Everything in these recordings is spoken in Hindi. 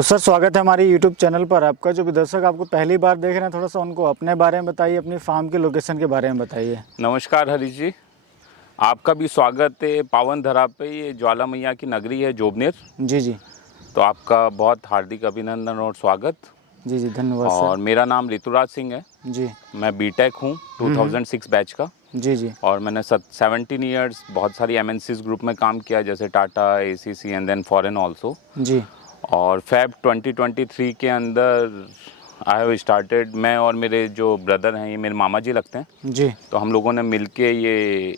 तो सर स्वागत है हमारी यूट्यूब चैनल पर आपका। जो भी दर्शक आपको पहली बार देख रहे हैं, थोड़ा सा उनको अपने बारे में बताइए, अपनी फार्म के लोकेशन के बारे में बताइए। नमस्कार हरीश जी, आपका भी स्वागत है पावन धरा पे। ये ज्वाला मैया की नगरी है जोबनेर। जी जी तो आपका बहुत हार्दिक अभिनंदन और स्वागत। जी जी धन्यवाद और सर। मेरा नाम ऋतुराज सिंह है। जी मैं बीटेक हूँ 2006 बैच का। जी जी और मैंने 17 ईयर्स बहुत सारी एमएनसीज ग्रुप में काम किया, जैसे Tata, ACC and then foreign also. जी और फेब 2023 के अंदर आई हैव स्टार्टेड, मैं और मेरे जो ब्रदर हैं, ये मेरे मामा जी लगते हैं, जी तो हम लोगों ने मिलके ये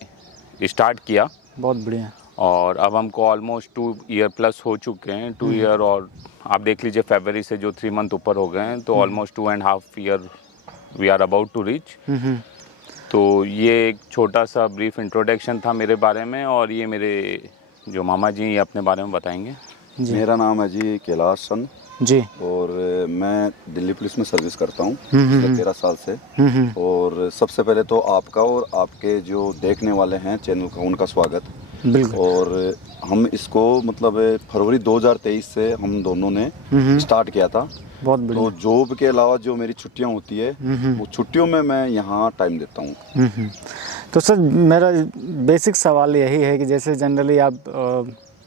स्टार्ट किया। बहुत बढ़िया। और अब हमको ऑलमोस्ट 2 ईयर प्लस हो चुके हैं। 2 ईयर, और आप देख लीजिए फरवरी से जो 3 मंथ ऊपर हो गए हैं, तो almost 2.5 year we are about to reach. तो ये एक छोटा सा ब्रीफ इंट्रोडक्शन था मेरे बारे में, और ये मेरे जो मामा जी ये अपने बारे में बताएंगे। मेरा नाम है जी कैलाश सन जी और मैं दिल्ली पुलिस में सर्विस करता हूँ पिछले 13 साल से। और सबसे पहले तो आपका और आपके जो देखने वाले हैं चैनल का, उनका स्वागत। बिल्कुल। और हम इसको मतलब फरवरी 2023 से हम दोनों ने स्टार्ट किया था। बहुत बढ़िया। तो जॉब के अलावा जो मेरी छुट्टियां होती है, वो छुट्टियों में मैं यहाँ टाइम देता हूँ। तो सर मेरा बेसिक सवाल यही है कि जैसे जनरली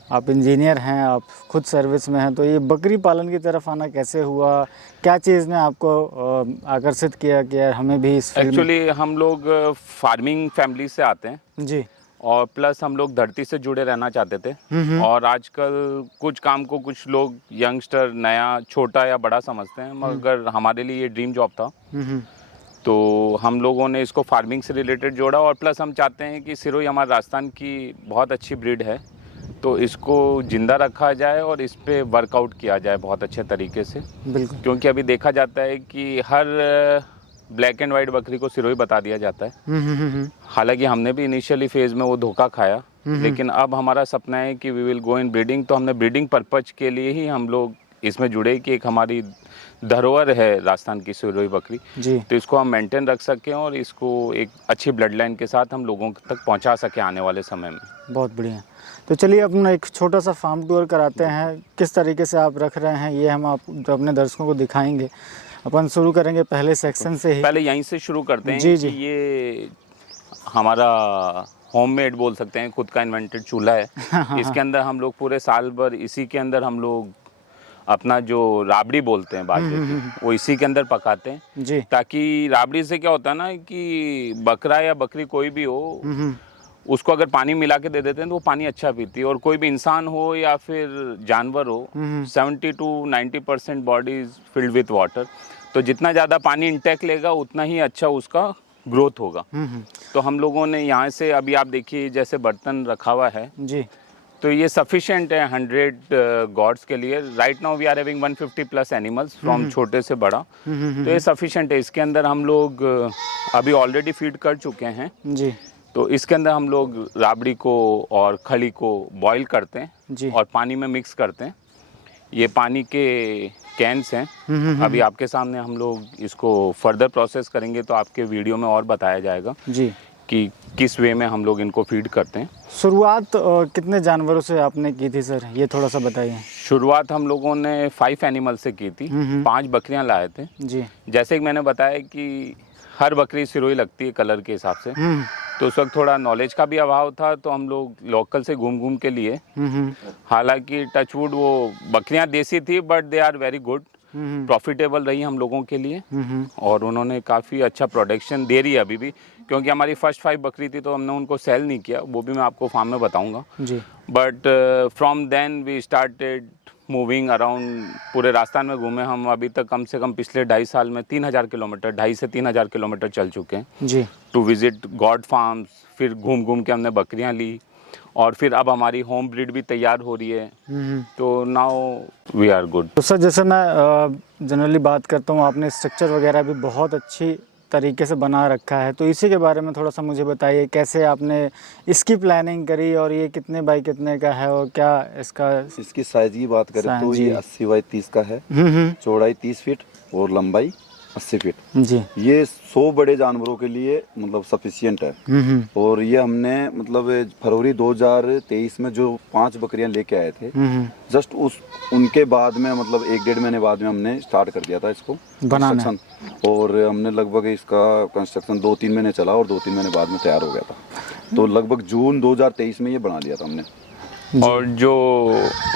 आप इंजीनियर हैं, आप खुद सर्विस में हैं, तो ये बकरी पालन की तरफ आना कैसे हुआ? क्या चीज़ ने आपको आकर्षित किया कि यार हमें भी इस फील्ड में? एक्चुअली हम लोग फार्मिंग फैमिली से आते हैं, जी और प्लस हम लोग धरती से जुड़े रहना चाहते थे। और आजकल कुछ काम को कुछ लोग यंगस्टर नया छोटा या बड़ा समझते हैं, मगर हमारे लिए ये ड्रीम जॉब था। तो हम लोगों ने इसको फार्मिंग से रिलेटेड जोड़ा, और प्लस हम चाहते हैं कि सिरोही हमारे राजस्थान की बहुत अच्छी ब्रीड है, तो इसको जिंदा रखा जाए और इस पे वर्कआउट किया जाए बहुत अच्छे तरीके से। बिल्कुल। क्योंकि अभी देखा जाता है कि हर ब्लैक एंड वाइट बकरी को सिरोही बता दिया जाता है। हालांकि हमने भी इनिशियली फेज में वो धोखा खाया, लेकिन अब हमारा सपना है कि we will go in breeding. तो हमने ब्रीडिंग पर्पज के लिए ही हम लोग इसमें जुड़े कि एक हमारी धरोहर है राजस्थान की सिरोही बकरी, जी तो इसको हम मेंटेन रख सकें और इसको एक अच्छी ब्लड लाइन के साथ हम लोगों तक पहुंचा सकें आने वाले समय में। बहुत बढ़िया। तो चलिए अपना एक छोटा सा फार्म टूर कराते हैं, किस तरीके से आप रख रहे हैं ये हम आप अपने दर्शकों को दिखाएंगे। अपन शुरू करेंगे पहले सेक्शन से ही। पहले यहीं से शुरू करते हैं। जी जी। कि ये हमारा होममेड बोल सकते हैं, खुद का इन्वेंटेड चूल्हा है। इसके अंदर हम लोग पूरे साल भर इसी के अंदर हम लोग अपना जो राबड़ी बोलते हैं बाजरे की, वो इसी के अंदर पकाते हैं। जी ताकि राबड़ी से क्या होता है ना कि बकरा या बकरी कोई भी हो, उसको अगर पानी मिला के दे देते हैं तो वो पानी अच्छा पीती है। और कोई भी इंसान हो या फिर जानवर हो, 70 to 90% body is filled with water. तो जितना ज़्यादा पानी इंटेक लेगा उतना ही अच्छा उसका ग्रोथ होगा। तो हम लोगों ने यहाँ से, अभी आप देखिए जैसे बर्तन रखा हुआ है, जी तो ये सफिशिएंट है 100 गॉड्स के लिए। Right now we are having 150 plus animals from छोटे से बड़ा। तो ये सफिशिएंट है। इसके अंदर हम लोग अभी ऑलरेडी फीड कर चुके हैं। जी तो इसके अंदर हम लोग राबड़ी को और खली को बॉईल करते हैं जी। और पानी में मिक्स करते हैं। ये पानी के कैंस हैं। अभी आपके सामने हम लोग इसको फर्दर प्रोसेस करेंगे, तो आपके वीडियो में और बताया जाएगा जी कि किस वे में हम लोग इनको फीड करते हैं। शुरुआत कितने जानवरों से आपने की थी सर, ये थोड़ा सा बताइए। शुरुआत हम लोगों ने 5 एनिमल से की थी। 5 बकरियां लाए थे। जी जैसे कि मैंने बताया कि हर बकरी सिरोही लगती है कलर के हिसाब से। तो उस वक्त थोड़ा नॉलेज का भी अभाव था, तो हम लोग लोकल से घूम घूम के लिए। हालांकि टचवुड वो बकरियां देसी थी, but they are very good, profitable रही हम लोगों के लिए। और उन्होंने काफ़ी अच्छा प्रोडक्शन दे रही है अभी भी। क्योंकि हमारी फर्स्ट 5 बकरी थी, तो हमने उनको सेल नहीं किया, वो भी मैं आपको फार्म में बताऊंगा। जी but from then we started moving around. पूरे राजस्थान में घूमे हम अभी तक, कम से कम पिछले 2.5 साल में 3000 किलोमीटर, 2.5 से 3000 किलोमीटर चल चुके हैं जी टू विजिट गॉड फार्म्स। फिर घूम घूम के हमने बकरियां ली, और फिर अब हमारी होम ब्रीड भी तैयार हो रही है। तो नाउ वी आर गुड। तो सर जैसे मैं जनरली बात करता हूँ, आपने स्ट्रक्चर वगैरह भी बहुत अच्छी तरीके से बना रखा है, तो इसी के बारे में थोड़ा सा मुझे बताइए, कैसे आपने इसकी प्लानिंग करी और ये कितने बाई कितने का है और क्या इसकी साइज की बात करें तो जी। ये 80 बाई 30 का है। चौड़ाई 30 फीट और लंबाई 80 फीट। जी। ये 100 बड़े जानवरों के लिए मतलब सफिशियंट है। और ये हमने मतलब फरवरी 2023 में जो 5 बकरियां लेके आए थे, जस्ट उनके बाद में मतलब 1-1.5 महीने बाद में हमने स्टार्ट कर दिया था इसको बनाना। कंस्ट्रक्शन। और हमने लगभग इसका कंस्ट्रक्शन 2-3 महीने चला और 2-3 महीने बाद में तैयार हो गया था। तो लगभग जून 2023 में ये बना लिया था हमने। और जो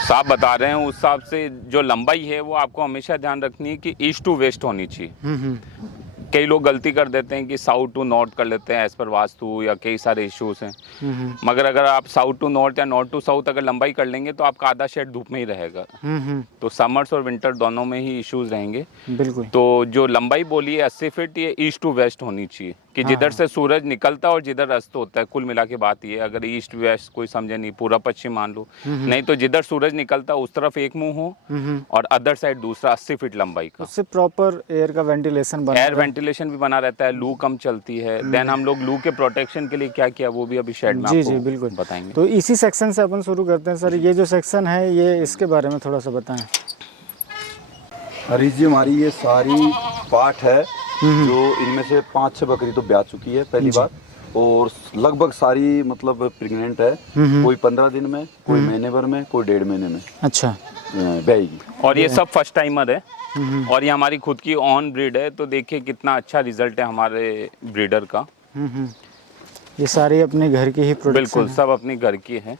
साहब बता रहे हैं उस हिसाब से जो लंबाई है वो आपको हमेशा ध्यान रखनी है कि ईस्ट टू वेस्ट होनी चाहिए। कई लोग गलती कर देते हैं कि साउथ टू नॉर्थ कर लेते हैं एज पर वास्तु, या कई सारे इश्यूज हैं। मगर अगर आप साउथ टू नॉर्थ या नॉर्थ टू साउथ अगर लंबाई कर लेंगे तो आपका आधा शेड धूप में ही रहेगा। तो समर्स और विंटर दोनों में ही इश्यूज रहेंगे। बिल्कुल। तो जो लंबाई बोली है 80 फीट, ये ईस्ट टू वेस्ट होनी चाहिए कि जिधर से सूरज निकलता है और जिधर अस्त होता है। कुल मिला के बात ये, अगर ईस्ट वेस्ट कोई समझे नहीं, पूरा पश्चिम मान लो, नहीं तो जिधर सूरज निकलता है उस तरफ एक मुंह हो और अदर साइड दूसरा, 80 फीट लंबाई का। उससे प्रॉपर एयर का वेंटिलेशन बना एयर वेंटिलेशन भी बना रहता है, लू कम चलती है। देन हम लोग लू के प्रोटेक्शन के लिए क्या किया वो भी अभी शेड में जी आपको जी बिल्कुल बताएंगे। तो इसी सेक्शन से अपन शुरू करते हैं सर। ये जो सेक्शन है ये इसके बारे में थोड़ा सा बताएं। हरीश जी, हमारी ये सारी पार्ट है जो इनमें से 5-6 बकरी तो ब्याह चुकी है पहली बार, और लगभग सारी मतलब प्रेग्नेंट है। कोई 15 दिन में, कोई महीने भर में, कोई 1.5 महीने में अच्छा ब्याएगी। और ये सब फर्स्ट टाइमर है और ये हमारी खुद की ऑन ब्रीड है। तो देखिए कितना अच्छा रिजल्ट है हमारे ब्रीडर का। ये सारी अपने घर की ही प्रोडक्शन बिल्कुल सब अपने घर की है।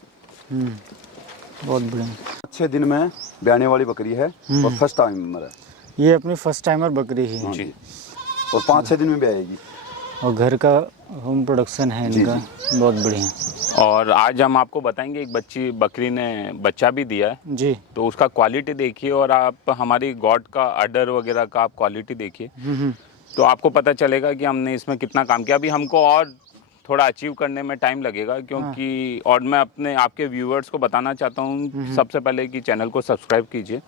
बहुत बढ़िया। 6 दिन में ब्याने वाली बकरी है और फर्स्ट टाइमर है। ये अपनी फर्स्ट टाइमर बकरी ही है जी। और 5-6 दिन में ब्याएगी। और घर का होम प्रोडक्शन है इनका। बहुत बढ़िया। और आज हम आपको बताएंगे एक बकरी ने बच्चा भी दिया है। जी। तो उसका क्वालिटी देखिए और आप हमारी गॉड का अडर वगैरह का आप क्वालिटी देखिए तो आपको पता चलेगा कि हमने इसमें कितना काम किया। अभी हमको और थोड़ा अचीव करने में टाइम लगेगा क्योंकि और मैं अपने आपके व्यूअर्स को बताना चाहता हूँ सबसे पहले कि चैनल को सब्सक्राइब कीजिए।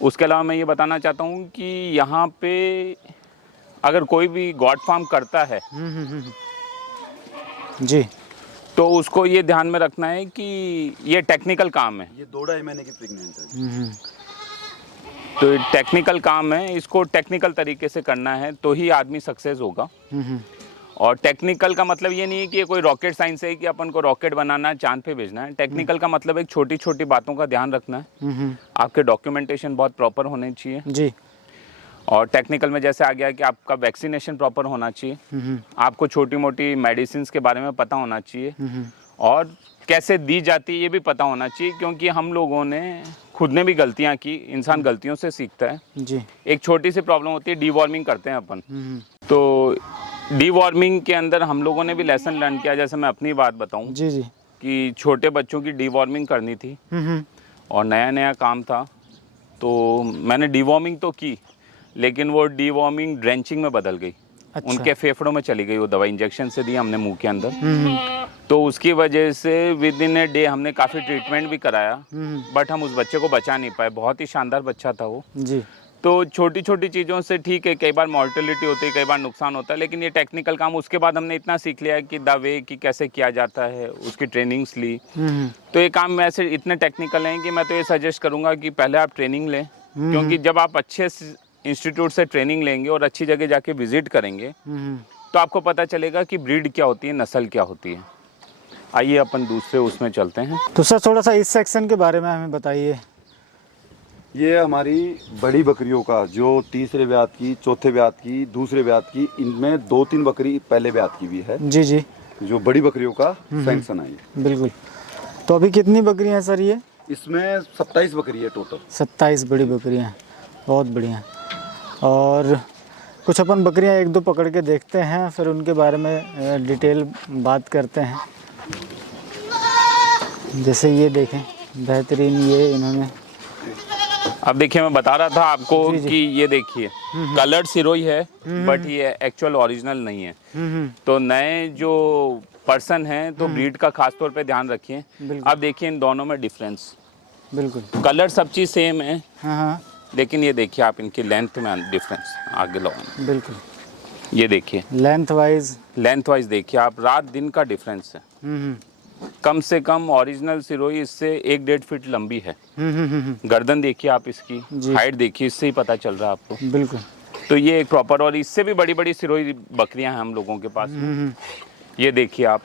उसके अलावा मैं ये बताना चाहता हूँ कि यहाँ पे अगर कोई भी गॉड फार्म करता है जी तो उसको ये ध्यान में रखना है कि ये टेक्निकल काम है। ये 2-2.5 महीने की प्रेग्नेंट है। तो ये टेक्निकल काम है, इसको टेक्निकल तरीके से करना है तो ही आदमी सक्सेस होगा। और टेक्निकल का मतलब ये नहीं है कि ये कोई रॉकेट साइंस है कि अपन को रॉकेट बनाना है, चांद पे भेजना है। टेक्निकल का मतलब एक छोटी छोटी बातों का ध्यान रखना है। आपके डॉक्यूमेंटेशन बहुत प्रॉपर होने चाहिए जी। और टेक्निकल में जैसे आ गया कि आपका वैक्सीनेशन प्रॉपर होना चाहिए, आपको छोटी मोटी मेडिसिन के बारे में पता होना चाहिए और कैसे दी जाती है ये भी पता होना चाहिए क्योंकि हम लोगों ने खुद ने भी गलतियां की। इंसान गलतियों से सीखता है। जी। एक छोटी सी प्रॉब्लम होती है, डीवॉर्मिंग करते हैं अपन। तो डीवॉर्मिंग के अंदर हम लोगों ने भी लेसन लर्न किया। जैसे मैं अपनी बात बताऊं जी जी कि छोटे बच्चों की डीवॉर्मिंग करनी थी और नया नया काम था तो मैंने डीवॉर्मिंग तो की लेकिन वो डीवॉर्मिंग ड्रेंचिंग में बदल गई। अच्छा। उनके फेफड़ों में चली गई वो दवा। इंजेक्शन से दी हमने मुंह के अंदर। तो उसकी वजह से विद इन ए डे हमने काफ़ी ट्रीटमेंट भी कराया बट हम उस बच्चे को बचा नहीं पाए। बहुत ही शानदार बच्चा था वो। जी। तो छोटी छोटी चीज़ों से ठीक है, कई बार मॉर्टेलिटी होती है, कई बार नुकसान होता है, लेकिन ये टेक्निकल काम उसके बाद हमने इतना सीख लिया कि द वे कि कैसे किया जाता है, उसकी ट्रेनिंग्स ली। तो ये काम ऐसे इतने टेक्निकल हैं कि मैं तो ये सजेस्ट करूँगा कि पहले आप ट्रेनिंग लें क्योंकि जब आप अच्छे इंस्टीट्यूट से ट्रेनिंग लेंगे और अच्छी जगह जाके विजिट करेंगे तो आपको पता चलेगा कि ब्रीड क्या होती है, नस्ल क्या होती है। आइए अपन दूसरे उसमें चलते हैं। तो सर थोड़ा सा इस सेक्शन के बारे में हमें बताइए। ये हमारी बड़ी बकरियों का जो तीसरे ब्यात की, चौथे ब्यात की, दूसरे ब्यात की, इनमें 2-3 बकरी पहले ब्यात की भी है। जी जी। जो बड़ी बकरियों का सैंक्शन है ये। बिल्कुल। तो अभी कितनी बकरियां हैं सर ये? इसमें 27 बकरी है टोटल। 27 बड़ी बकरियां। बहुत बढ़िया। और कुछ अपन बकरियां 1-2 पकड़ के देखते हैं फिर उनके बारे में डिटेल बात करते हैं। जैसे ये देखें, बेहतरीन ये इन्होंने। अब देखिए मैं बता रहा था आपको जी, जी। कि ये देखिए कलर्ड सिरोही है बट ये एक्चुअल ओरिजिनल नहीं है। तो नए जो पर्सन हैं तो ब्रीड का खास तौर पे ध्यान रखिए। बिल्कुल। अब देखिए इन दोनों में डिफरेंस। बिल्कुल। कलर सब चीज़ सेम है हाँ हाँ लेकिन ये देखिए आप इनकी लेंथ में डिफरेंस आगे लो। बिल्कुल। ये देखिए लेंथ वाइज देखिए आप, रात दिन का डिफरेंस है। कम से कम ओरिजिनल सिरोही इससे 1-1.5 फीट लंबी है। गर्दन देखिए आप, इसकी जी। हाइट देखिए, इससे ही पता चल रहा है आपको। बिल्कुल। तो ये एक प्रॉपर, और इससे भी बड़ी बड़ी सिरोही बकरियां हैं हम लोगों के पास में। ये देखिए आप,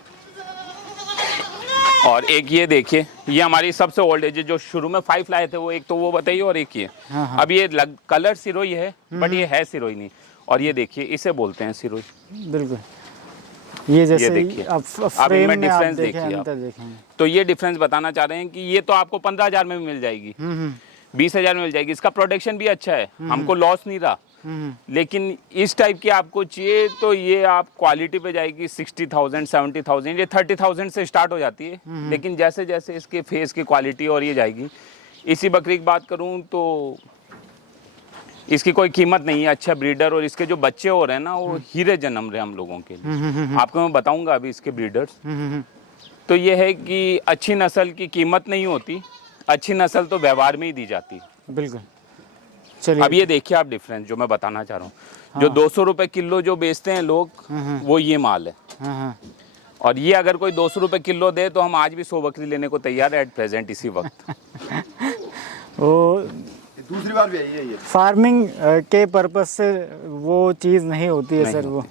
और एक ये देखिए, ये हमारी सबसे ओल्ड एज जो शुरू में 5 लाए थे, वो एक तो वो बताइए, और एक ये। हाँ। अब ये कलर सिरोही है बट ये है सिरोही नहीं। और ये देखिए, इसे बोलते हैं सिरोही। बिल्कुल, ये जैसे देखिए, अब अब फ्रेम इनमें में आप डिफरेंस देखें, देखिए आप। अंतर देखेंगे। तो ये डिफरेंस बताना चाह रहे हैं कि ये तो आपको 15,000 में भी मिल जाएगी, 20,000 में मिल जाएगी। इसका प्रोडक्शन भी अच्छा है, हमको लॉस नहीं रहा। लेकिन इस टाइप की आपको चाहिए तो ये आप क्वालिटी पे जाएगी 60,000 70,000, ये 30,000 से स्टार्ट हो जाती है। लेकिन जैसे जैसे इसके फेस की क्वालिटी और ये जाएगी। इसी बकरी की बात करूं तो इसकी कोई कीमत नहीं है, अच्छा ब्रीडर, और इसके जो बच्चे हो रहे हैं ना, वो हीरे जन्म रहे हम लोगों के लिए। आपको मैं बताऊंगा अभी इसके ब्रीडर्स। तो ये है कि अच्छी नस्ल की कीमत नहीं होती, अच्छी नस्ल तो व्यवहार में ही दी जाती है। बिल्कुल, चलिए। अब ये देखिए आप डिफरेंस जो मैं बताना चाह रहा हूँ। जो 200 रुपए किलो जो बेचते हैं लोग, वो ये माल है। हाँ। और ये अगर कोई 200 रुपए किलो दे तो हम आज भी 100 बकरी लेने को तैयार है एट प्रेजेंट इसी वक्त। वो दूसरी बार भी आई है ये। फार्मिंग के पर्पस से वो चीज़ नहीं होती है नहीं सर, वो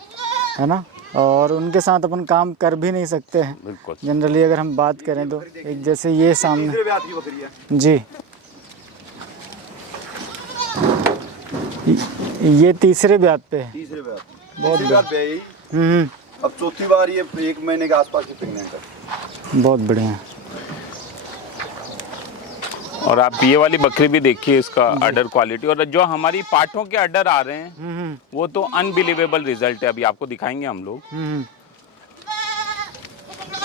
है ना, और उनके साथ अपन काम कर भी नहीं सकते हैं बिल्कुल। जनरली। अगर हम बात करें तो एक जैसे ये सामने तीसरे ब्याह की बकरी है जी, ये तीसरे ब्याह पे है। तीसरे ब्याह बहुत तीसरी बार पे आई। हम्म, अब चौथी बार ये 1 महीने के आसपास की प्रेगनेंट है। बहुत बढ़िया। और आप ये वाली बकरी भी देखिए, इसका अडर क्वालिटी, और जो हमारी पाठों के अडर आ रहे हैं वो तो अनबिलीवेबल रिजल्ट है। अभी आपको दिखाएंगे हम लोग।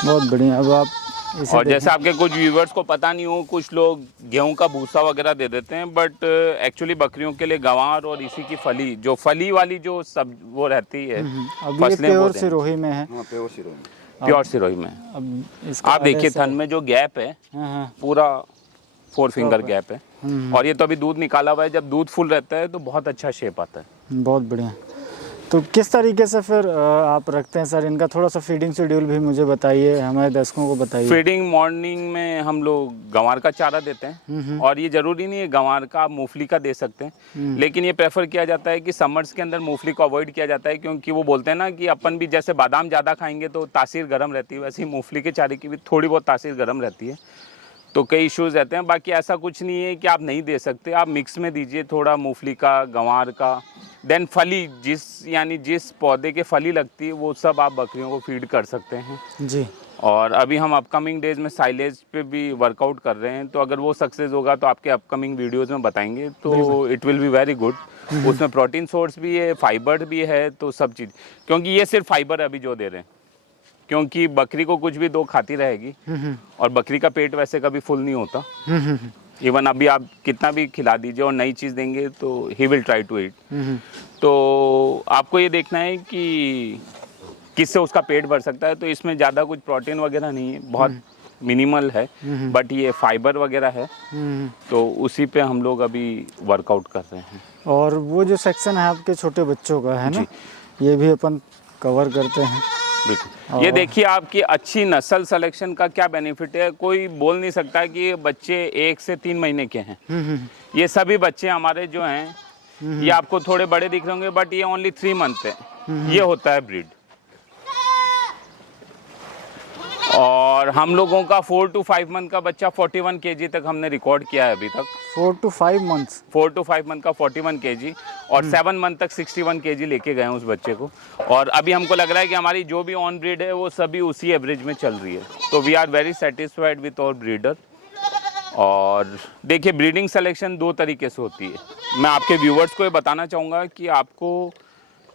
बहुत बढ़िया। अब आप इसे और जैसे आपके कुछ व्यूवर्स को पता नहीं हो, कुछ लोग गेहूं का भूसा वगैरह दे देते हैं, बट एक्चुअली बकरियों के लिए गंवार और इसी की फली, जो फली वाली जो सब वो रहती है, अब ये प्योर सिरोही में है। हाँ, प्योर सिरोही में। प्योर सिरोही में। अब इसका आप देखिए ऐसा- थन में जो गैप है, हाँ, पूरा 4 फिंगर गैप है। और ये तो अभी दूध निकाला हुआ है, जब दूध फुल रहता है तो बहुत अच्छा शेप आता है। बहुत बढ़िया। तो किस तरीके से फिर आप रखते हैं सर इनका? थोड़ा सा फीडिंग शेड्यूल भी मुझे बताइए, हमारे दर्शकों को बताइए। फीडिंग मॉर्निंग में हम लोग गंवार का चारा देते हैं, और ये जरूरी नहीं है गंवार का, आप मूंगफली का दे सकते हैं। लेकिन ये प्रेफर किया जाता है कि समर्स के अंदर मूंगफली को अवॉइड किया जाता है, क्योंकि वो बोलते हैं ना कि अपन भी जैसे बादाम ज़्यादा खाएंगे तो तासीर गर्म रहती है, वैसे ही मूंगफली के चारे की भी थोड़ी बहुत तासीर गर्म रहती है। तो कई इश्यूज रहते हैं। बाकी ऐसा कुछ नहीं है कि आप नहीं दे सकते, आप मिक्स में दीजिए, थोड़ा मूंगफली का, गंवार का, देन फली, जिस पौधे के फली लगती है वो सब आप बकरियों को फीड कर सकते हैं। जी। और अभी हम अपकमिंग डेज में साइलेज पे भी वर्कआउट कर रहे हैं, तो अगर वो सक्सेस होगा तो आपके अपकमिंग वीडियोस में बताएंगे, तो it will be very good. उसमें प्रोटीन सोर्स भी है, फाइबर भी है, तो सब चीज़, क्योंकि ये सिर्फ फाइबर अभी जो दे रहे हैं, क्योंकि बकरी को कुछ भी दो खाती रहेगी, और बकरी का पेट वैसे कभी फुल नहीं होता। इवन अभी आप कितना भी खिला दीजिए और नई चीज़ देंगे तो he will try to eat. तो आपको ये देखना है कि किससे उसका पेट भर सकता है। तो इसमें ज़्यादा कुछ प्रोटीन वगैरह नहीं है, बहुत मिनिमल है, बट ये फाइबर वगैरह है, तो उसी पे हम लोग अभी वर्कआउट कर रहे हैं। और वो जो सेक्शन है आपके छोटे बच्चों का है ना, ये भी अपन कवर करते हैं। बिल्कुल। ये देखिए आपकी अच्छी नस्ल सिलेक्शन का क्या बेनिफिट है। कोई बोल नहीं सकता कि ये बच्चे 1 से 3 महीने के हैं। ये सभी बच्चे हमारे जो हैं, ये आपको थोड़े बड़े दिख रहे होंगे, बट ये ओनली 3 मंथ है। ये होता है ब्रीड। और हम लोगों का 4 to 5 मंथ का बच्चा 41 kg तक हमने रिकॉर्ड किया है अभी तक। 4 to 5 मंथ्स 4 to 5 मंथ का 41 kg, और 7 मंथ तक 61 kg लेके गए हैं उस बच्चे को। और अभी हमको लग रहा है कि हमारी जो भी ऑन ब्रीड है वो सभी उसी एवरेज में चल रही है। तो we are very satisfied with our breeder. और देखिए, ब्रीडिंग सिलेक्शन 2 तरीके से होती है। मैं आपके व्यूवर्स को ये बताना चाहूँगा कि आपको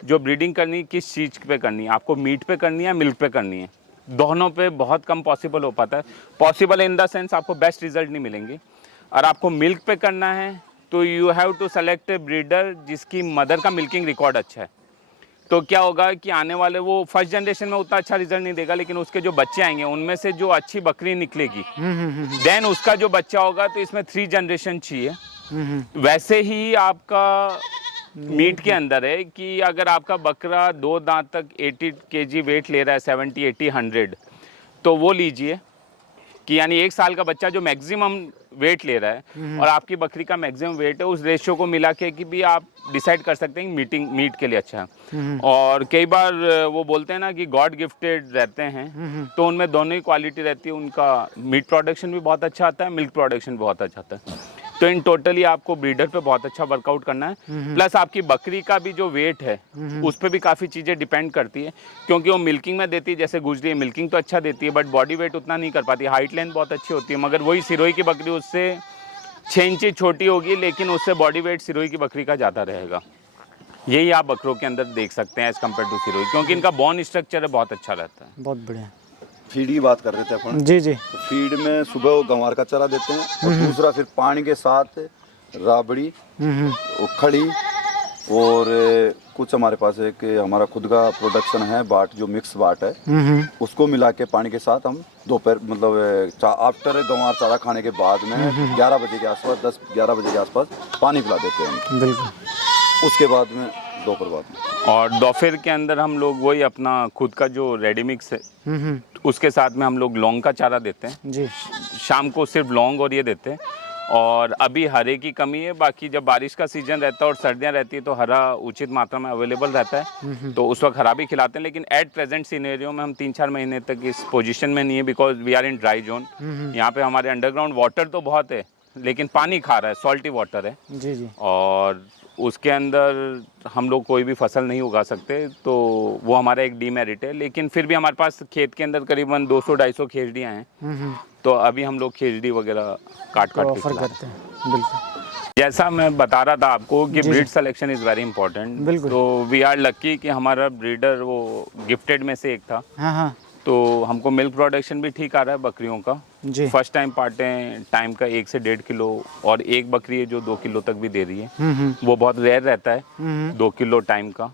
जो ब्रीडिंग करनी है किस चीज़ पे करनी है, आपको मीट पे करनी है, मिल्क पे करनी है। दोनों पे बहुत कम पॉसिबल हो पाता है। पॉसिबल इन द सेंस आपको बेस्ट रिजल्ट नहीं मिलेंगे। और आपको मिल्क पे करना है तो you have to select a breeder जिसकी मदर का मिल्किंग रिकॉर्ड अच्छा है। तो क्या होगा कि आने वाले, वो फर्स्ट जनरेशन में उतना अच्छा रिजल्ट नहीं देगा, लेकिन उसके जो बच्चे आएंगे उनमें से जो अच्छी बकरी निकलेगी, देन उसका जो बच्चा होगा, तो इसमें 3 जनरेशन चाहिए। वैसे ही आपका मीट के अंदर है कि अगर आपका बकरा 2 दांत तक 80 kg वेट ले रहा है, 70, 80, 100, तो वो लीजिए कि यानी 1 साल का बच्चा जो मैक्सिमम वेट ले रहा है और आपकी बकरी का मैक्सिमम वेट है, उस रेशियो को मिला के कि भी आप डिसाइड कर सकते हैं मीट के लिए अच्छा है। और कई बार वो बोलते हैं ना कि गॉड गिफ्टेड रहते हैं, तो उनमें दोनों ही क्वालिटी रहती है, उनका मीट प्रोडक्शन भी बहुत अच्छा आता है, मिल्क प्रोडक्शन भी बहुत अच्छा आता है। तो इन टोटली आपको ब्रीडर पे बहुत अच्छा वर्कआउट करना है, प्लस आपकी बकरी का भी जो वेट है उस पर भी काफ़ी चीज़ें डिपेंड करती है, क्योंकि वो मिल्किंग में देती है, जैसे गुजरी है मिल्किंग तो अच्छा देती है बट बॉडी वेट उतना नहीं कर पाती, हाइट लेंथ बहुत अच्छी होती है, मगर वही सिरोही की बकरी उससे 6 इंची छोटी होगी लेकिन उससे बॉडी वेट सिरोही की बकरी का ज़्यादा रहेगा। यही आप बकरों के अंदर देख सकते हैं एज कम्पेयर टू सिरोही, क्योंकि इनका बोन स्ट्रक्चर है बहुत अच्छा रहता है। बहुत बढ़िया। फीड की बात कर रहे थे अपन। जी जी। तो फीड में सुबह वो गंवार का चारा देते हैं और दूसरा फिर पानी के साथ राबड़ी, खड़ी और कुछ हमारे पास एक हमारा खुद का प्रोडक्शन है बाट, जो मिक्स बाट है, उसको मिला के पानी के साथ हम दोपहर मतलब आफ्टर गंवार चारा खाने के बाद में 11 बजे के आसपास 10-11 बजे के आसपास पानी पिला देते हैं। बिल्कुल। उसके बाद में दोपहर बाद में और दोपहर के अंदर हम लोग वही अपना खुद का जो रेडी मिक्स है उसके साथ में हम लोग लौंग का चारा देते हैं जी। शाम को सिर्फ लौंग और ये देते हैं। और अभी हरे की कमी है, बाकी जब बारिश का सीजन रहता है और सर्दियां रहती है तो हरा उचित मात्रा में अवेलेबल रहता है, तो उस वक्त हरा भी खिलाते हैं। लेकिन एट प्रेजेंट सिनेरियो में हम 3-4 महीने तक इस पोजीशन में नहीं है, because we are in dry zone. यहाँ पे हमारे अंडरग्राउंड वाटर तो बहुत है लेकिन पानी खा रहा है, सॉल्टी वाटर है जी जी। और उसके अंदर हम लोग कोई भी फसल नहीं उगा सकते, तो वो हमारा एक डीमेरिट है। लेकिन फिर भी हमारे पास खेत के अंदर करीबन 200-250 खेजड़ियाँ हैं, तो अभी हम लोग खेजड़ी वगैरह काट के ऑफर खिलाते करते हैं। बिल्कुल। जैसा मैं बता रहा था आपको कि breed selection is very important. बिल्कुल। तो वी आर लकी कि हमारा ब्रीडर वो गिफ्टेड में से एक था, हाँ हाँ तो हमको मिल्क प्रोडक्शन भी ठीक आ रहा है बकरियों का। जी। फर्स्ट टाइम पार्टें टाइम का 1 से 1.5 किलो, और एक बकरी है जो 2 किलो तक भी दे रही है, वो बहुत रेयर रहता है 2 किलो टाइम का।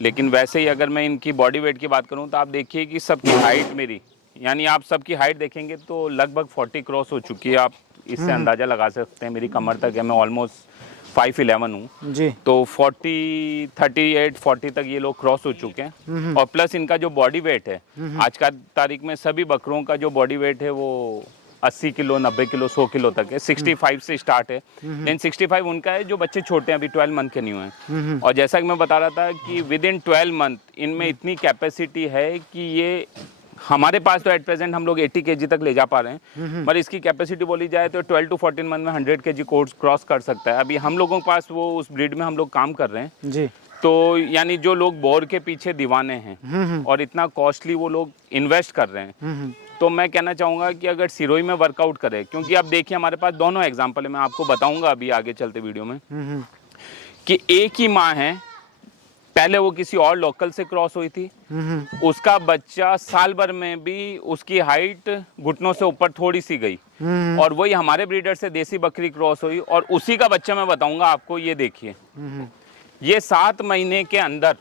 लेकिन वैसे ही अगर मैं इनकी बॉडी वेट की बात करूं तो आप देखिए कि सबकी हाइट मेरी, यानी आप सबकी हाइट देखेंगे तो लगभग 40 क्रॉस हो चुकी है। आप इससे अंदाज़ा लगा सकते हैं, मेरी कमर तक है, मैं ऑलमोस्ट 5'11" हूँ जी। तो 38-40 तक ये लोग क्रॉस हो चुके हैं। और प्लस इनका जो बॉडी वेट है, आज का तारीख में सभी बकरों का जो बॉडी वेट है वो 80 किलो, 90 किलो, 100 किलो तक है। 65 से स्टार्ट है, लेकिन 65 उनका है जो बच्चे छोटे हैं, अभी 12 मंथ के नहीं हुए हैं। और जैसा कि मैं बता रहा था कि विद इन 12 मंथ इनमें इतनी कैपेसिटी है कि ये हमारे पास तो एट प्रेजेंट हम लोग 80 kg तक ले जा पा रहे हैं, पर इसकी कैपेसिटी बोली जाए तो 12 to 14 मंथ में 100 kg कोर्स क्रॉस कर सकता है। अभी हम लोगों के पास वो उस ब्रीड में हम लोग काम कर रहे हैं। जी। तो यानी जो लोग बोर के पीछे दीवाने हैं और इतना कॉस्टली वो लोग इन्वेस्ट कर रहे हैं, तो मैं कहना चाहूँगा कि अगर सिरोही में वर्कआउट करें, क्योंकि आप देखिए हमारे पास दोनों एग्जाम्पल है, मैं आपको बताऊँगा अभी आगे चलते वीडियो में कि एक ही माँ है, पहले वो किसी और लोकल से क्रॉस हुई थी, उसका बच्चा साल भर में भी उसकी हाइट घुटनों से ऊपर थोड़ी सी गई, और वही हमारे ब्रीडर से देसी बकरी क्रॉस हुई और उसी का बच्चा मैं बताऊंगा आपको। ये देखिए, ये 7 महीने के अंदर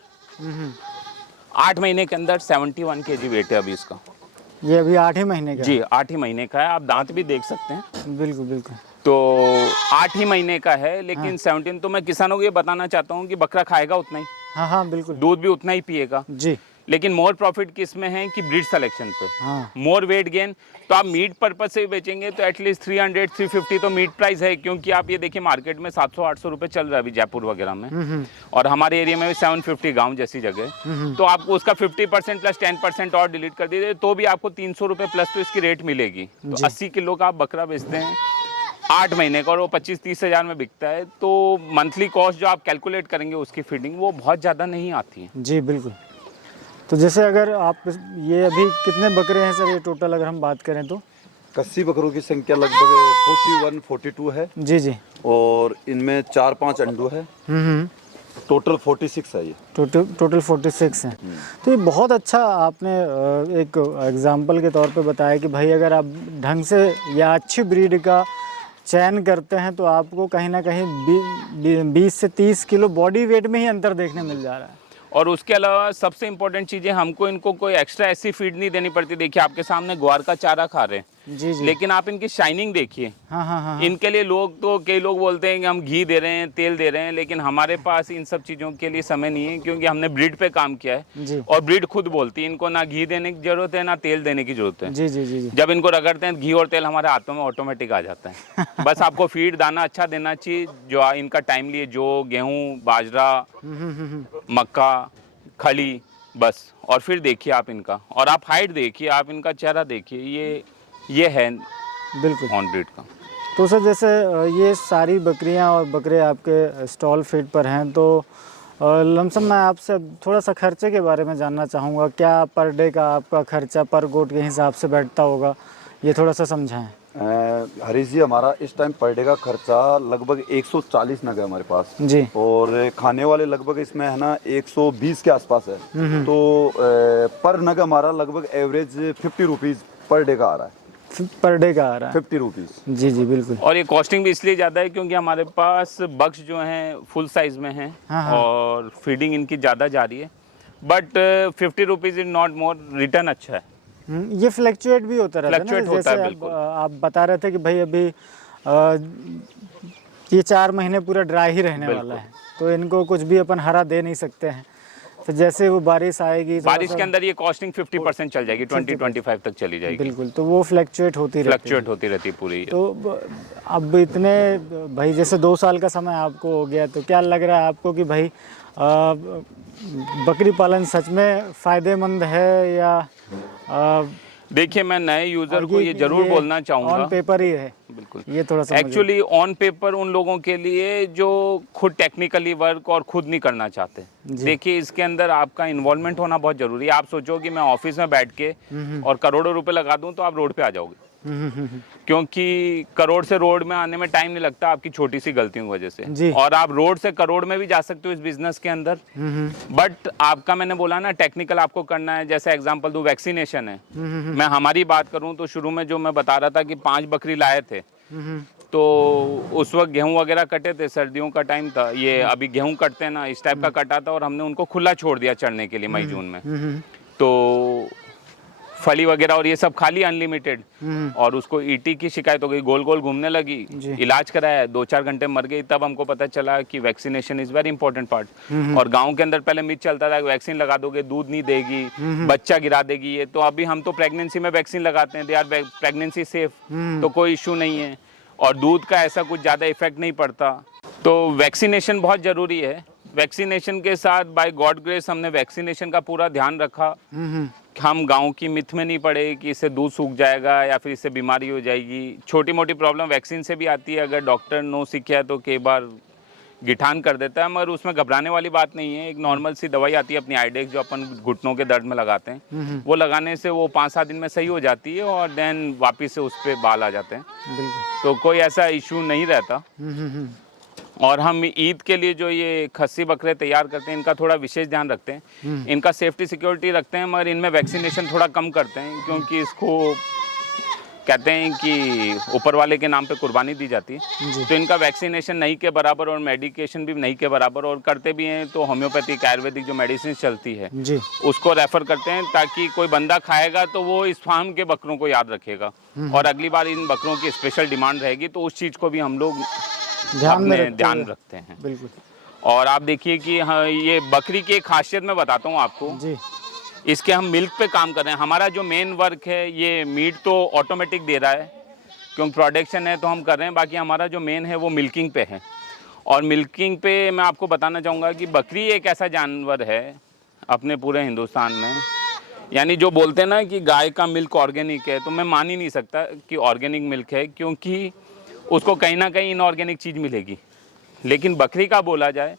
8 महीने के अंदर 71 kg वेट है अभी इसका। ये अभी 8 ही महीने का जी 8 ही महीने का है, आप दांत भी देख सकते हैं। बिल्कुल बिल्कुल। तो 8 ही महीने का है, लेकिन 17। तो मैं किसानों को ये बताना चाहता हूँ कि बकरा खाएगा उतना ही, हाँ हाँ बिल्कुल, दूध भी उतना ही पिएगा जी। लेकिन मोर प्रॉफिट किस में है कि ब्रीड सिलेक्शन पे, हाँ। More weight gain. तो आप मीट पर्पज से बेचेंगे तो एटलीस्ट 300-350 तो मीट प्राइस है, क्योंकि आप ये देखिए मार्केट में 700-800 रुपए चल रहा है अभी जयपुर वगैरह में, और हमारे एरिया में भी 750 गांव जैसी जगह। तो आपको उसका 50% प्लस 10% और डिलीट कर दीजिए तो भी आपको 300 रुपये प्लस तो इसकी रेट मिलेगी। तो 80 किलो का आप बकरा बेचते हैं 8 महीने का और वो 25-30 हज़ार में बिकता है, तो मंथली कॉस्ट जो आप कैलकुलेट करेंगे उसकी फीडिंग वो बहुत ज़्यादा नहीं आती है। जी बिल्कुल। तो जैसे अगर आप ये अभी कितने बकरे हैं सर, ये टोटल अगर हम बात करें तो? कस्सी बकरों की संख्या लगभग 41-42 है जी जी। और इनमें 4-5 अंडू है। टोटल 46 है ये। टोटल 46 हैं। तो ये बहुत अच्छा आपने एक एग्जांपल के तौर पे बताया कि भाई अगर आप ढंग से या अच्छी ब्रीड का चयन करते हैं तो आपको कहीं ना कहीं 20 से 30 किलो बॉडी वेट में ही अंतर देखने मिल जा रहा है। और उसके अलावा सबसे इम्पोर्टेंट चीज़ें, हमको इनको कोई एक्स्ट्रा ऐसी फीड नहीं देनी पड़ती। देखिए आपके सामने ग्वार का चारा खा रहे हैं, जी जी। लेकिन आप इनकी शाइनिंग देखिए। हाँ हाँ हाँ। इनके लिए कई लोग बोलते हैं कि हम घी दे रहे हैं, तेल दे रहे हैं, लेकिन हमारे पास इन सब चीज़ों के लिए समय नहीं है, क्योंकि हमने ब्रीड पे काम किया है जी और ब्रीड खुद बोलती है इनको ना घी देने की जरूरत है ना तेल देने की जरूरत है। जी जी जी जी। जब इनको रगड़ते हैं घी और तेल हमारे हाथों में ऑटोमेटिक आ जाता है। बस आपको फीड दाना अच्छा देना चाहिए, जो इनका टाइमली है, जो गेहूँ, बाजरा, मक्का, खली, बस। और फिर देखिए आप इनका, और आप हाइट देखिए, आप इनका चेहरा देखिए, ये है बिल्कुल। ऑन ब्रीड का। तो सर जैसे ये सारी बकरियां और बकरे आपके स्टॉल फीड पर हैं, तो लमसम मैं आपसे थोड़ा सा खर्चे के बारे में जानना चाहूँगा। क्या पर डे का आपका खर्चा पर गोट के हिसाब से बैठता होगा, ये थोड़ा सा समझाएं। हरीश जी, हमारा इस टाइम पर डे का खर्चा लगभग 140 नग है हमारे पास जी। और खाने वाले लगभग इसमें है ना 120 के आसपास है। तो पर नग हमारा लगभग एवरेज 50 रुपीज़ पर डे का आ रहा है। पर डे का आ रहा है 50 रुपीज़। जी जी बिल्कुल। और ये कॉस्टिंग भी इसलिए ज़्यादा है क्योंकि हमारे पास बक्स जो हैं फुल साइज में हैं। हाँ, हाँ। और फीडिंग इनकी ज़्यादा जा रही है, but 50 rupees is not more, return अच्छा है। ये फ्लैक्चुएट भी होता रहता है ना, फ्लैक्चुएट होता जैसे है, अब बिल्कुल। आप बता रहे थे कि भाई अभी ये 4 महीने पूरा ड्राई ही रहने वाला है, तो इनको कुछ भी अपन हरा दे नहीं सकते हैं। तो जैसे वो बारिश आएगी, बारिश के अंदर ये कॉस्टिंग 50% चल जाएगी, 20-25 तक चली जाएगी। बिल्कुल, तो वो फ्लैक्चुएट होती रहती है। फ्लक्चुएट होती रहती है पूरी। तो अब इतने भाई जैसे 2 साल का समय आपको हो गया, तो क्या लग रहा है आपको कि भाई बकरी पालन सच में फ़ायदेमंद है, या देखिए, मैं नए यूजर को ये जरूर बोलना चाहूँगा, ऑन पेपर ही है? बिल्कुल। ये थोड़ा सा एक्चुअली ऑन पेपर उन लोगों के लिए जो खुद टेक्निकली वर्क और खुद नहीं करना चाहते। देखिए, इसके अंदर आपका इन्वॉल्वमेंट होना बहुत जरूरी है। आप सोचो कि मैं ऑफिस में बैठ के और करोड़ों रुपए लगा दूं तो आप रोड पे आ जाओगे, क्योंकि करोड़ से रोड में आने में टाइम नहीं लगता आपकी छोटी सी गलतियों की वजह से। और आप रोड से करोड़ में भी जा सकते हो इस बिजनेस के अंदर, बट आपका, मैंने बोला ना, टेक्निकल आपको करना है। जैसे एग्जांपल दूं, वैक्सीनेशन है। मैं हमारी बात करूं तो शुरू में जो मैं बता रहा था कि 5 बकरी लाए थे, तो उस वक्त गेहूं वगैरह कटे थे, सर्दियों का टाइम था, ये अभी गेहूं कटते हैं ना, इस टाइप का कटा था, और हमने उनको खुला छोड़ दिया चढ़ने के लिए मई जून में। तो फली वगैरह और ये सब खा लिया अनलिमिटेड, और उसको ईटी की शिकायत हो गई, गोल गोल घूमने लगी। इलाज कराया, 2-4 घंटे मर गई। तब हमको पता चला कि vaccination is very important part. और गांव के अंदर पहले मिथ चलता था कि वैक्सीन लगा दोगे दूध नहीं देगी, बच्चा गिरा देगी ये। तो अभी हम तो प्रेगनेंसी में वैक्सीन लगाते हैं, दे आर प्रेगनेंसी सेफ, तो कोई इशू नहीं है, और दूध का ऐसा कुछ ज़्यादा इफेक्ट नहीं पड़ता। तो वैक्सीनेशन बहुत ज़रूरी है। वैक्सीनेशन के साथ बाय गॉड ग्रेस हमने वैक्सीनेशन का पूरा ध्यान रखा। हम गांव की मिथ में नहीं पड़े कि इससे दूध सूख जाएगा या फिर इससे बीमारी हो जाएगी। छोटी मोटी प्रॉब्लम वैक्सीन से भी आती है, अगर डॉक्टर नो सीखे है तो कई बार गिठान कर देता है, मगर उसमें घबराने वाली बात नहीं है। एक नॉर्मल सी दवाई आती है अपनी आइडेक्स, जो अपन घुटनों के दर्द में लगाते हैं, वो लगाने से वो 5-7 दिन में सही हो जाती है, और देन वापस से उस पर बाल आ जाते हैं। तो कोई ऐसा इशू नहीं रहता। और हम ईद के लिए जो ये खस्सी बकरे तैयार करते हैं, इनका थोड़ा विशेष ध्यान रखते हैं। इनका सेफ्टी सिक्योरिटी रखते हैं, मगर इनमें वैक्सीनेशन थोड़ा कम करते हैं, क्योंकि इसको कहते हैं कि ऊपर वाले के नाम पे कुर्बानी दी जाती है। तो इनका वैक्सीनेशन नहीं के बराबर, और मेडिकेशन भी नहीं के बराबर, और करते भी हैं तो होम्योपैथिक आयुर्वेदिक जो मेडिसिन चलती है उसको रेफर करते हैं, ताकि कोई बंदा खाएगा तो वो इस फार्म के बकरों को याद रखेगा, और अगली बार इन बकरों की स्पेशल डिमांड रहेगी, तो उस चीज़ को भी हम लोग ध्यान रखते हैं। बिल्कुल। और आप देखिए कि हाँ, ये बकरी की एक खासियत मैं बताता हूँ आपको जी। इसके हम मिल्क पे काम कर रहे हैं। हमारा जो मेन वर्क है, ये मीट तो ऑटोमेटिक दे रहा है क्योंकि प्रोडक्शन है तो हम कर रहे हैं, बाकी हमारा जो मेन है वो मिल्किंग पे है। और मिल्किंग पे मैं आपको बताना चाहूँगा कि बकरी एक ऐसा जानवर है अपने पूरे हिंदुस्तान में, यानी जो बोलते हैं ना कि गाय का मिल्क ऑर्गेनिक है, तो मैं मान ही नहीं सकता कि ऑर्गेनिक मिल्क है, क्योंकि उसको कहीं ना कहीं इनऑर्गेनिक चीज़ मिलेगी। लेकिन बकरी का बोला जाए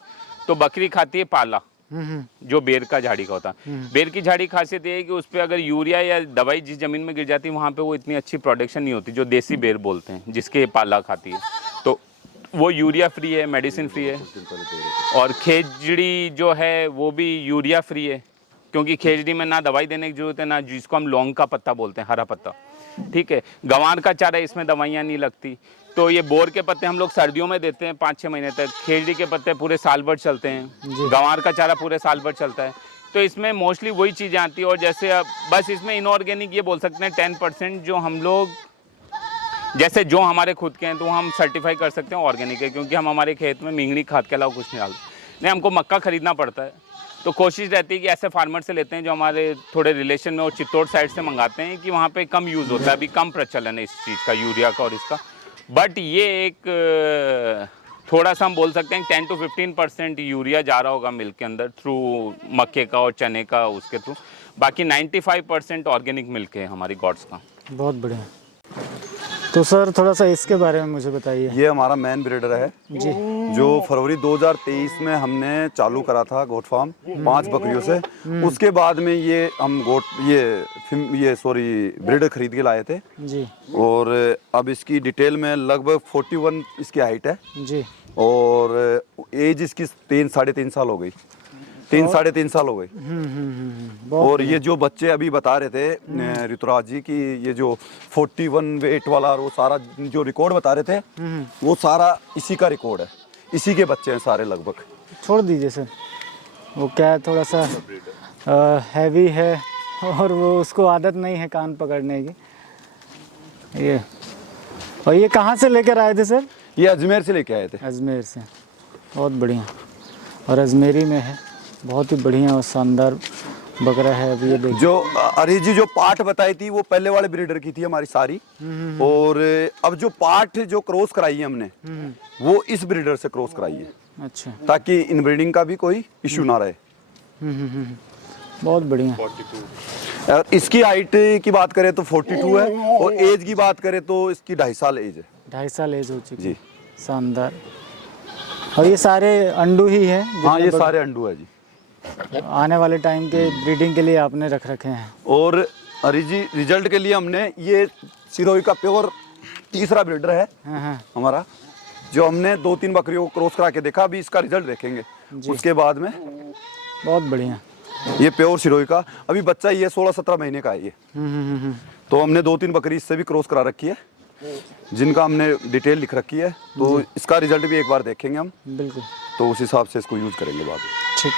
तो बकरी खाती है पाला, जो बेर का झाड़ी का होता है। बेर की झाड़ी खासियत ये है कि उस पर अगर यूरिया या दवाई जिस जमीन में गिर जाती है वहाँ पे वो इतनी अच्छी प्रोडक्शन नहीं होती, जो देसी बेर बोलते हैं, जिसके पाला खाती है। तो वो यूरिया फ्री है, मेडिसिन फ्री है। और खेजड़ी जो है वो भी यूरिया फ्री है, क्योंकि खेजड़ी में ना दवाई देने की जरूरत है, ना, जिसको हम लौंग का पत्ता बोलते हैं, हरा पत्ता, ठीक है। गंवार का चारा, इसमें दवाइयाँ नहीं लगती। तो ये बोर के पत्ते हम लोग सर्दियों में देते हैं 5-6 महीने तक। खेजड़ी के पत्ते पूरे साल भर चलते हैं, गंवार का चारा पूरे साल भर चलता है। तो इसमें मोस्टली वही चीज़ें आती है। और जैसे अब बस इसमें इनऑर्गेनिक ये बोल सकते हैं 10% जो हम लोग जैसे जो हमारे खुद के हैं तो हम सर्टिफाई कर सकते हैं ऑर्गेनिक है, क्योंकि हम हमारे खेत में मिंगनी खाद के अलावा कुछ नहीं डालते। नहीं, हमको मक्का खरीदना पड़ता है, तो कोशिश रहती है कि ऐसे फार्मर से लेते हैं जो हमारे थोड़े रिलेशन में और चित्तौड़ साइड से मंगाते हैं, कि वहाँ पे कम यूज़ होता है, अभी कम प्रचलन है इस चीज़ का, यूरिया का और इसका। बट ये एक थोड़ा सा हम बोल सकते हैं 10 to 15% यूरिया जा रहा होगा मिल्क के अंदर थ्रू मक्के का और चने का उसके थ्रू। बाकी 95% ऑर्गेनिक मिल्क है हमारी गॉड्स का। बहुत बढ़िया। तो सर थोड़ा सा इसके बारे में मुझे बताइए। ये हमारा मैन ब्रीडर है जी। जो फरवरी 2023 में हमने चालू करा था गोट फार्म 5 बकरियों से। उसके बाद में ये हम ये ब्रीडर खरीद के लाए थे जी। और अब इसकी डिटेल में लगभग 41 इसकी हाइट है जी। और एज इसकी 3-3.5 साल हो गई, 3-3.5 साल हो गई। और ये जो बच्चे अभी बता रहे थे ऋतुराज जी की ये जो 41 वेट वाला और वो सारा जो रिकॉर्ड बता रहे थे वो सारा इसी का रिकॉर्ड है, इसी के बच्चे हैं सारे लगभग। छोड़ दीजिए सर, वो क्या है थोड़ा सा हैवी है और वो उसको आदत नहीं है कान पकड़ने की। ये और ये कहाँ से लेकर आए थे सर? ये अजमेर से लेके आए थे। अजमेर से, बहुत बढ़िया। और अजमेरी में है, बहुत ही बढ़िया और शानदार बकरा है। अभी ये देखिए जो अरे जी जो पाठ बताई थी वो पहले वाले ब्रीडर की थी हमारी सारी, और अब जो पाठ जो क्रॉस कराई है हमने वो इस ब्रीडर से क्रॉस कराई है। अच्छा। ताकि इनब्रीडिंग का भी कोई इश्यू ना रहे। बहुत बढ़िया। और इसकी हाइट की बात करें तो 42 है और एज की बात करें तो इसकी 2.5 साल एज है। 2.5 साल एज हो चुकी जी। है। शानदार। और ये सारे अंडू ही हैं? हाँ, ये सारे अंडू है जी। आने वाले टाइम के ब्रीडिंग के लिए आपने रख रखे हैं? और अरे जी रिजल्ट के लिए हमने ये सिरोही का प्योर तीसरा ब्रीडर है हाँ। हमारा, जो हमने 2-3 बकरियों को क्रॉस करा के देखा। अभी इसका रिजल्ट देखेंगे उसके बाद में। बहुत बढ़िया। ये प्योर सिरोही का अभी बच्चा ये 16-17 महीने का है ये। तो हमने 2-3 बकरी इससे भी क्रॉस करा रखी है जिनका हमने डिटेल लिख रखी है, तो इसका रिजल्ट भी एक बार देखेंगे हम, बिल्कुल। तो उस हिसाब से इसको यूज करेंगे बाद में। ठीक।